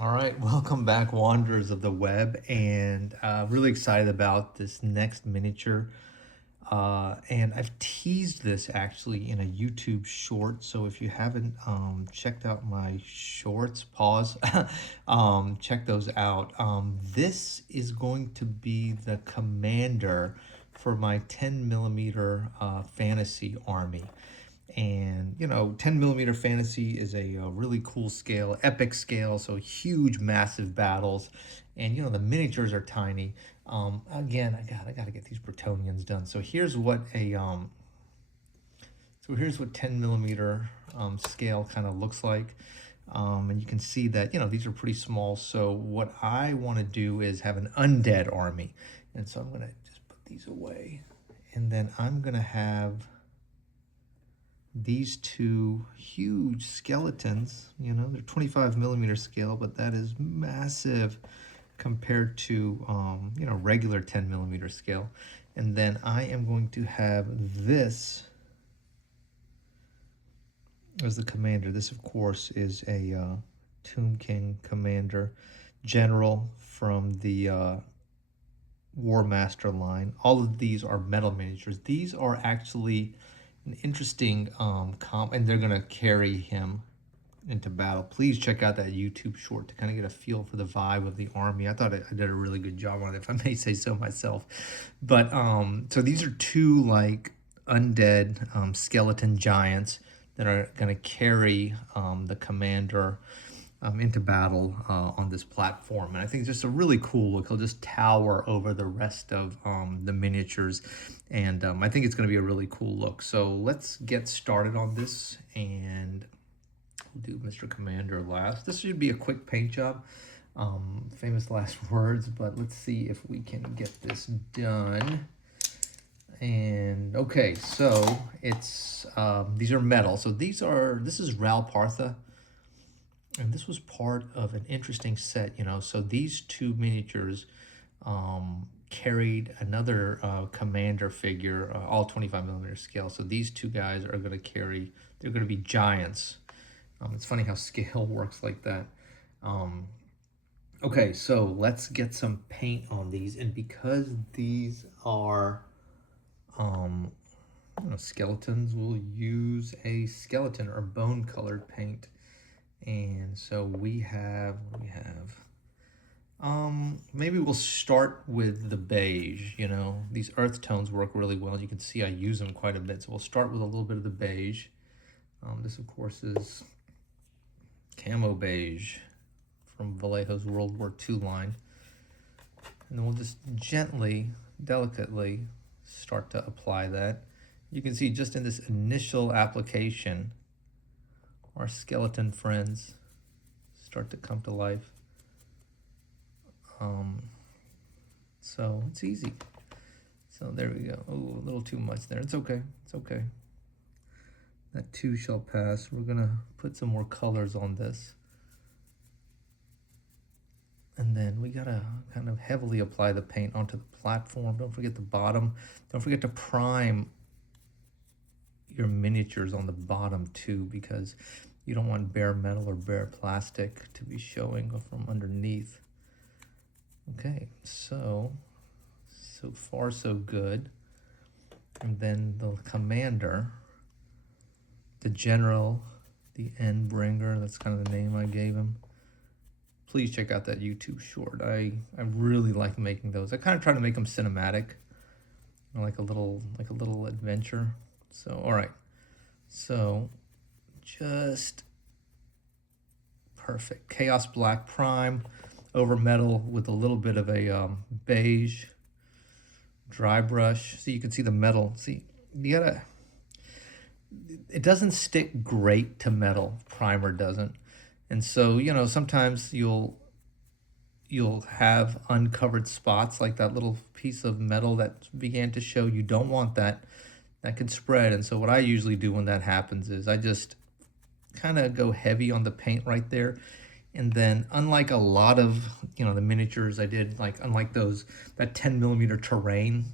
All right, welcome back, wanderers of the web, and really excited about this next miniature. And I've teased this actually in a YouTube short, so if you haven't checked out my shorts, pause, check those out. This is going to be the commander for my 10 millimeter fantasy army. And 10 millimeter fantasy is a really cool scale, epic scale, so huge massive battles. And the miniatures are tiny. Again, I gotta get these Bretonians done. So here's what 10 millimeter scale kind of looks like. And you can see that these are pretty small. So what I want to do is have an undead army. And so I'm going to just put these away, and then I'm going to have these two huge skeletons. They're 25 millimeter scale, but that is massive compared to regular 10 millimeter scale. And then I am going to have this as the commander. This, of course, is a Tomb King commander general from the Warmaster line. All of these are metal miniatures. These are actually an interesting comp, and they're gonna carry him into battle. Please check out that YouTube short to kind of get a feel for the vibe of the army. I thought I did a really good job on it, if I may say so myself. But so these are two like undead skeleton giants that are gonna carry the commander into battle on this platform. And I think it's just a really cool look. He'll just tower over the rest of the miniatures. And I think it's going to be a really cool look. So let's get started on this, and we'll do Mr. Commander last. This should be a quick paint job. Famous last words, but let's see if we can get this done. And okay, so it's these are metal. So this is Ral Partha. And this was part of an interesting set, So these two miniatures carried another commander figure, all 25 millimeter scale. So these two guys are going to carry, they're going to be giants. It's funny how scale works like that. Okay, so let's get some paint on these. And because these are skeletons, we'll use a skeleton or bone colored paint. And so what do we have? Maybe we'll start with the beige. These earth tones work really well. You can see I use them quite a bit. So we'll start with a little bit of the beige. This, of course, is camo beige from Vallejo's World War II line. And then we'll just gently, delicately start to apply that. You can see just in this initial application, our skeleton friends start to come to life. So it's easy. So there we go. Oh, a little too much there. It's okay. It's okay. That too shall pass. We're gonna put some more colors on this. And then we gotta kind of heavily apply the paint onto the platform. Don't forget the bottom. Don't forget to prime your miniatures on the bottom too, because you don't want bare metal or bare plastic to be showing from underneath. Okay, so far so good. And then the commander, the general, the end bringer, that's kind of the name I gave him. Please check out that YouTube short. I really like making those. I kind of try to make them cinematic, like a little adventure. So all right, so just perfect. Chaos Black Prime over metal with a little bit of a beige dry brush. So you can see the metal. See, it doesn't stick great to metal. Primer doesn't. And so, sometimes you'll have uncovered spots, like that little piece of metal that began to show. You don't want that. That could spread. And so what I usually do when that happens is I just kind of go heavy on the paint right there. And then, unlike a lot of the miniatures I did, unlike that 10 millimeter terrain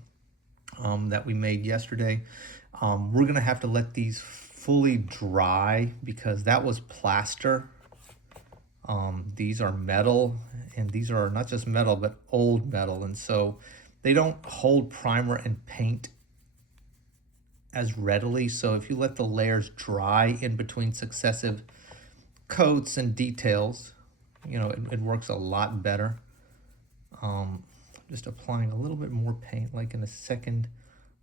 that we made yesterday, we're gonna have to let these fully dry, because that was plaster. These are metal, and these are not just metal, but old metal. And so they don't hold primer and paint as readily. So if you let the layers dry in between successive coats and details, you know, it works a lot better. Just applying a little bit more paint, like in a second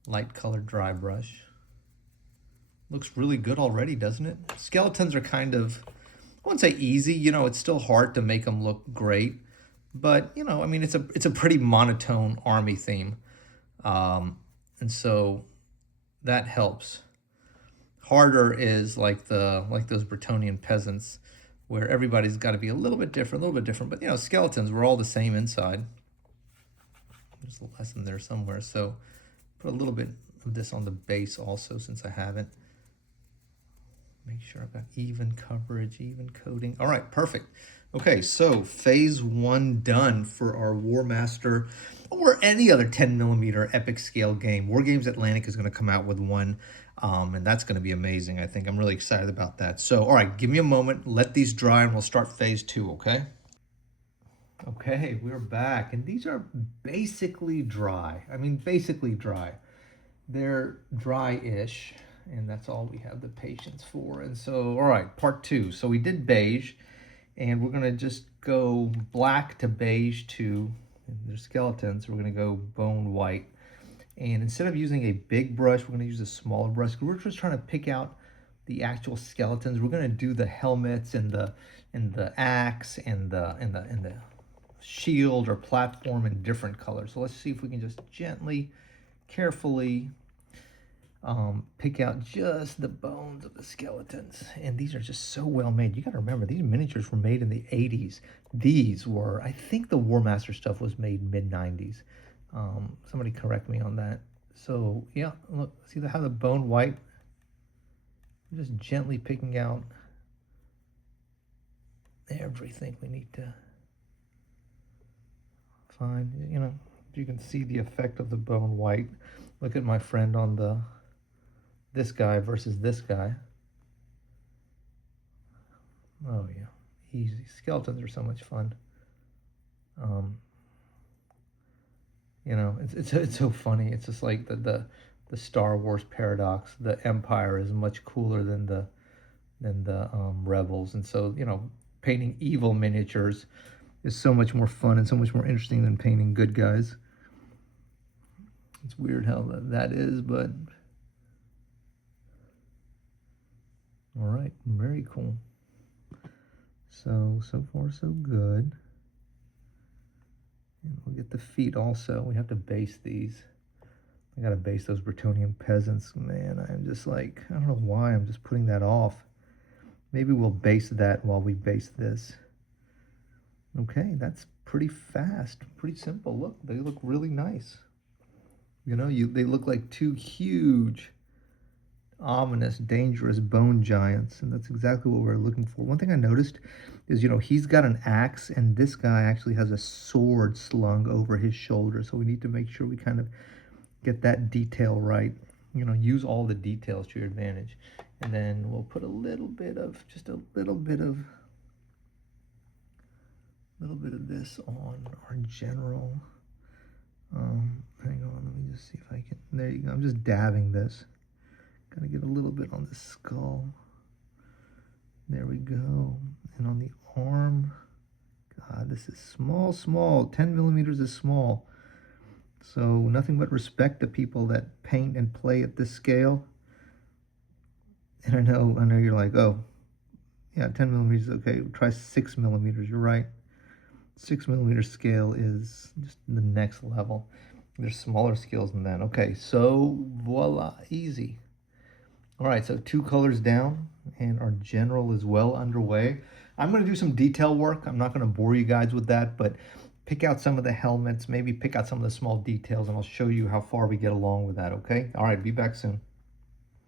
light colored dry brush. Looks really good already, doesn't it? Skeletons are kind of, I wouldn't say easy, you know, it's still hard to make them look great, but you know, I mean, it's a pretty monotone army theme. And so that helps. Harder is like those Bretonnian peasants, where everybody's got to be a little bit different, but you know, skeletons, we're all the same inside. There's a lesson there somewhere. So put a little bit of this on the base also, since I haven't. Make sure I've got even coverage, even coating. All right, perfect. Okay, so phase 1 done for our Warmaster or any other 10mm epic scale game. War Games Atlantic is going to come out with one, and that's going to be amazing. I think I'm really excited about that. So, all right, give me a moment, let these dry, and we'll start phase 2, okay? Okay, we're back, and these are basically dry. I mean, basically dry. They're dry-ish, and that's all we have the patience for. And so, all right, part 2. So we did beige, and we're gonna just go black to beige to, their skeletons, we're gonna go bone white. And instead of using a big brush, we're gonna use a smaller brush, because we're just trying to pick out the actual skeletons. We're gonna do the helmets and the axe and the shield or platform in different colors. So let's see if we can just gently, carefully pick out just the bones of the skeletons. And these are just so well made. You got to remember, these miniatures were made in the 80s. These were, I think the Warmaster stuff was made mid-90s. Somebody correct me on that. So yeah, look, see how the bone white, just gently picking out everything we need to find. You know, you can see the effect of the bone white. Look at my friend on this guy versus this guy. Oh yeah, easy. Skeletons are so much fun. You know, it's so funny. It's just like the Star Wars paradox. The Empire is much cooler than the Rebels, and so, you know, painting evil miniatures is so much more fun and so much more interesting than painting good guys. It's weird how that is, but all right, very cool. So far so good. And we'll get the feet also. We have to base these. I gotta base those Bretonnian peasants. Man, I'm just like, I don't know why I'm just putting that off. Maybe we'll base that while we base this. Okay, that's pretty fast, pretty simple. Look, they look really nice. You know, they look like two huge, ominous, dangerous bone giants, and that's exactly what we're looking for. One thing I noticed is, you know, he's got an axe, and this guy actually has a sword slung over his shoulder, so we need to make sure we kind of get that detail right. You know, use all the details to your advantage. And then we'll put a little bit of, just a little bit of this on our general. Hang on, let me just see if I can, there you go. I'm just dabbing this. Gotta get a little bit on the skull. There we go. And on the arm, God, this is small. 10 millimeters is small. So nothing but respect to people that paint and play at this scale. And I know you're like, oh, yeah, 10 millimeters, okay, try 6 millimeters, you're right. 6 millimeter scale is just the next level. There's smaller scales than that. Okay, so voila, easy. All right, so 2 colors down, and our general is well underway. I'm gonna do some detail work. I'm not gonna bore you guys with that, but pick out some of the helmets, maybe pick out some of the small details, and I'll show you how far we get along with that, okay? All right, be back soon.